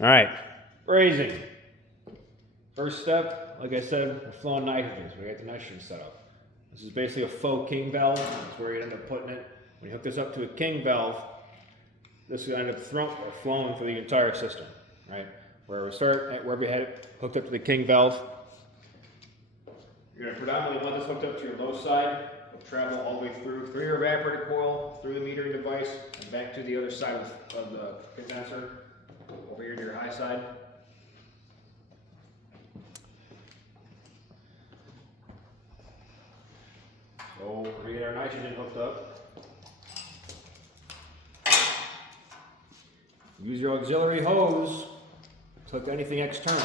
All right, brazing. First step, like I said, we're flowing nitrogen, so we got the nitrogen set up. This is basically a faux king valve. That's where you end up putting it. When you hook this up to a king valve, this will end up flowing for the entire system, right? Where we start, wherever you had it hooked up to the king valve, you're going to predominantly want this hooked up to your low side. It'll travel all the way through your evaporator coil, through the metering device, and back to the other side of the condenser, over here to your high side. So we get our nitrogen hooked up. Use your auxiliary hose to hook to anything external.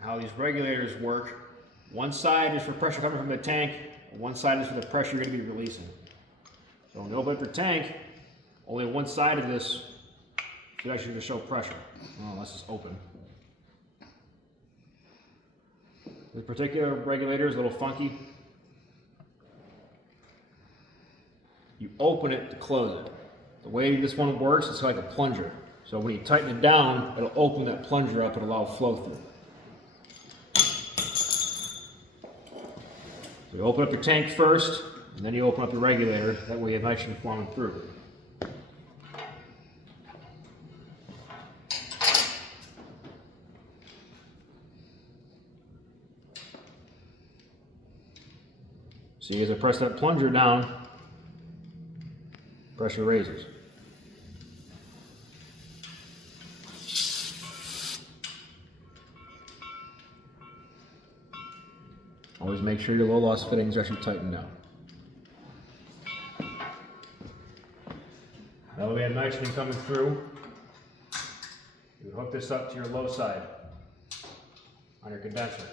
How these regulators work, one side is for pressure coming from the tank, and one side is for the pressure you're going to be releasing. So when you open up your tank, only one side of this should actually just show pressure. Oh, unless it's open. This particular regulator is a little funky. You open it to close it. The way this one works, it's like a plunger. So when you tighten it down, it'll open that plunger up and allow flow through. So you open up your tank first, and then you open up your regulator. That way you have nitrogen flowing through. See, as I press that plunger down, pressure raises. Always make sure your low loss fittings are actually tightened down. Now that we have nitrogen coming through, you hook this up to your low side on your condenser.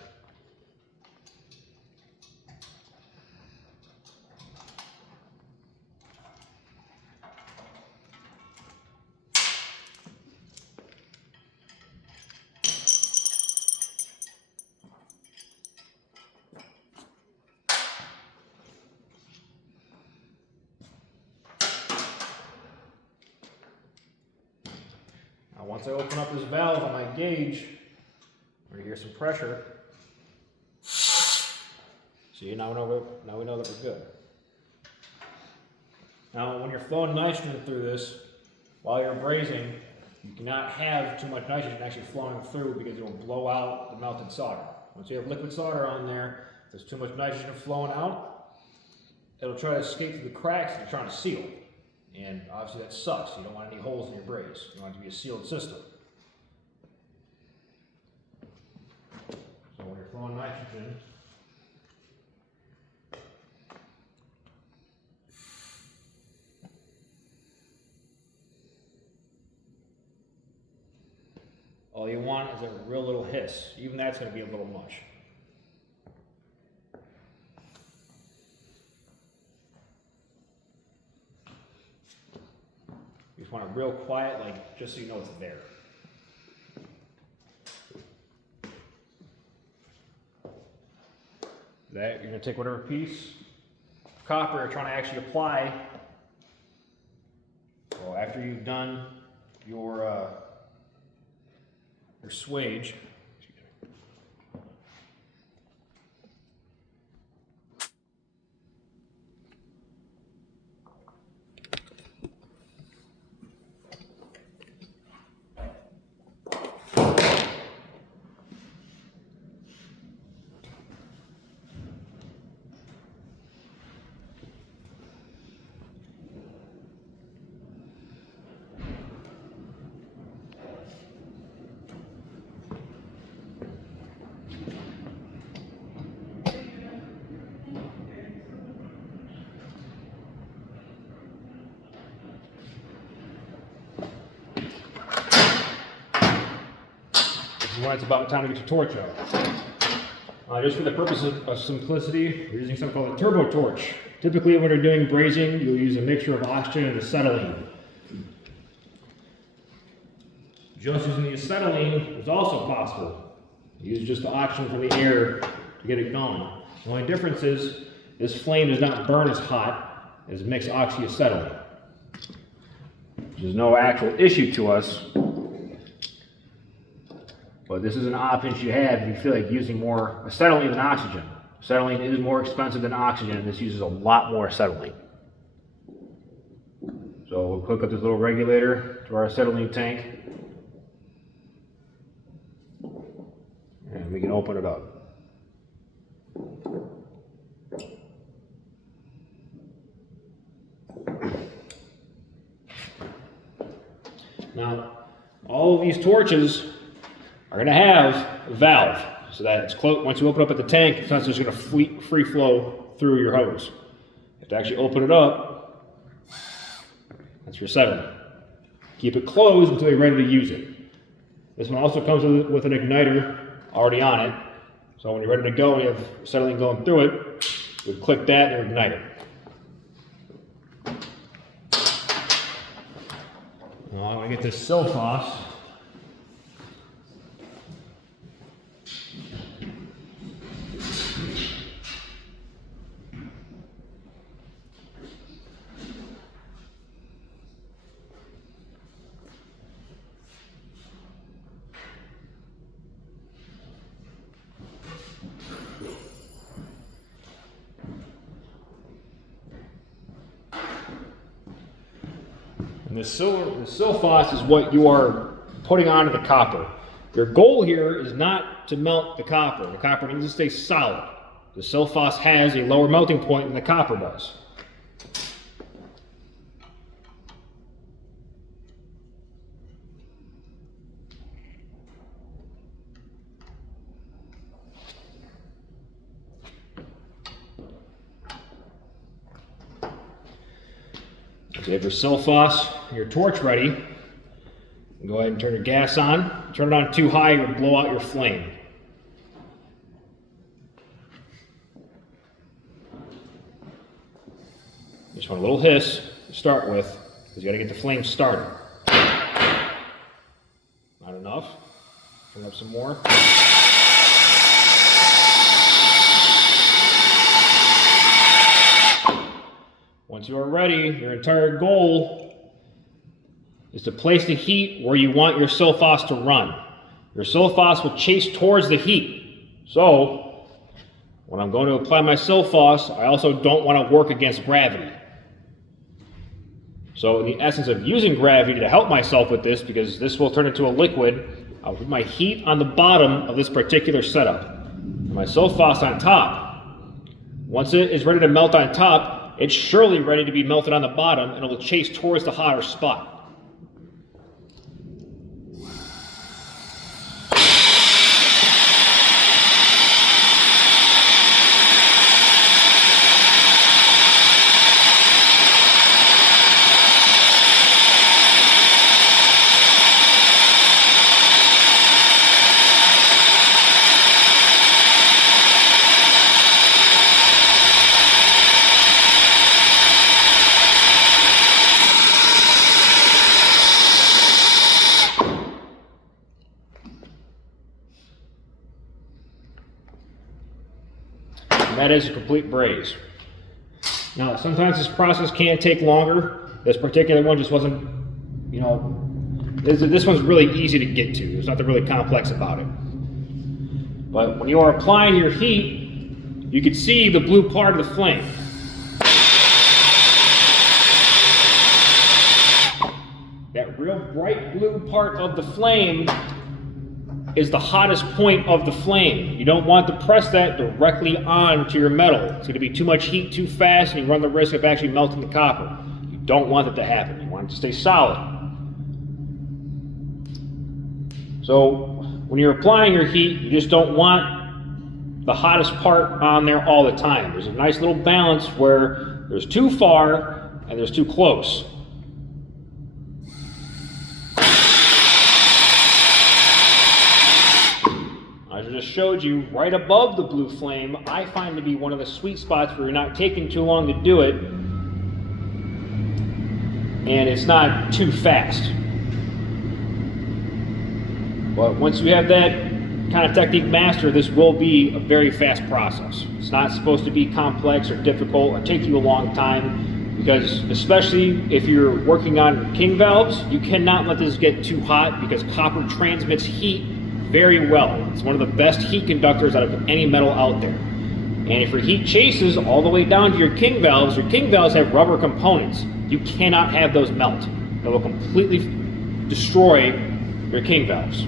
Now once I open up this valve on my gauge, we're going to hear some pressure. See, now we know that we're good. Now when you're flowing nitrogen through this, while you're brazing, you cannot have too much nitrogen actually flowing through because it will blow out the melted solder. Once you have liquid solder on there, if there's too much nitrogen flowing out, it'll try to escape through the cracks that you're trying to seal. And obviously that sucks. You don't want any holes in your braze. You want it to be a sealed system. So when you're flowing nitrogen, all you want is a real little hiss. Even that's going to be a little much. You just want it real quiet, like just so you know it's there. That you're going to take whatever piece of copper you're trying to actually apply. So after you've done your swage, when it's about time to get your torch out. Just for the purpose of simplicity, we're using something called a turbo torch. Typically when you're doing brazing, you'll use a mixture of oxygen and acetylene. Just using the acetylene is also possible. Use just the oxygen from the air to get it going. The only difference is this flame does not burn as hot as mixed oxyacetylene, which is no actual issue to us. But this is an option you have if you feel like using more acetylene than oxygen. Acetylene is more expensive than oxygen, and this uses a lot more acetylene. So we'll hook up this little regulator to our acetylene tank, and we can open it up. Now, all of these torches are going to have a valve, so that it's close. Once you open up at the tank, it's not just going to free flow through your hose. You have to actually open it up. That's your acetylene. Keep it closed until you're ready to use it. This one also comes with an igniter already on it, so when you're ready to go and you have acetylene going through it, you click that and ignite it. Now I'm going to get this sulfos. And the sulfos is what you are putting onto the copper. Your goal here is not to melt the copper. The copper needs to stay solid. The sulfos has a lower melting point than the copper does. So you have your sulfos, your torch ready. Go ahead and turn your gas on. Turn it on too high, you'll blow out your flame. Just want a little hiss to start with, because you got to get the flame started. Not enough. Turn up some more. Once you are ready, your entire goal is to place the heat where you want your sulfos to run. Your sulfos will chase towards the heat. So, when I'm going to apply my sulfos, I also don't want to work against gravity. So, in the essence of using gravity to help myself with this, because this will turn into a liquid, I'll put my heat on the bottom of this particular setup. My sulfos on top. Once it is ready to melt on top, it's surely ready to be melted on the bottom, and it will chase towards the hotter spot. And that is a complete braze. Now, sometimes this process can take longer. This particular one just wasn't, this one's really easy to get to. There's nothing really complex about it. But when you are applying your heat, you can see the blue part of the flame. That real bright blue part of the flame is the hottest point of the flame. You don't want to press that directly onto your metal. It's going to be too much heat too fast, and you run the risk of actually melting the copper. You don't want that to happen. You want it to stay solid. So when you're applying your heat, you just don't want the hottest part on there all the time. There's a nice little balance where there's too far and there's too close. showed you, right above the blue flame, I find to be one of the sweet spots where you're not taking too long to do it, and it's not too fast. But once you have that kind of technique mastered, this will be a very fast process. It's not supposed to be complex or difficult or take you a long time, because especially if you're working on king valves, you cannot let this get too hot, because copper transmits heat very well. It's one of the best heat conductors out of any metal out there. And if your heat chases all the way down to your king valves have rubber components. You cannot have those melt. It will completely destroy your king valves.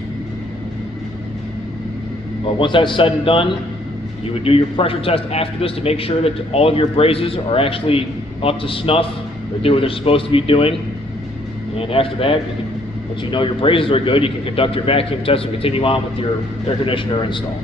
Well, once that's said and done, you would do your pressure test after this to make sure that all of your brazes are actually up to snuff or do what they're supposed to be doing. And after that, once you know your brazes are good, you can conduct your vacuum test and continue on with your air conditioner install.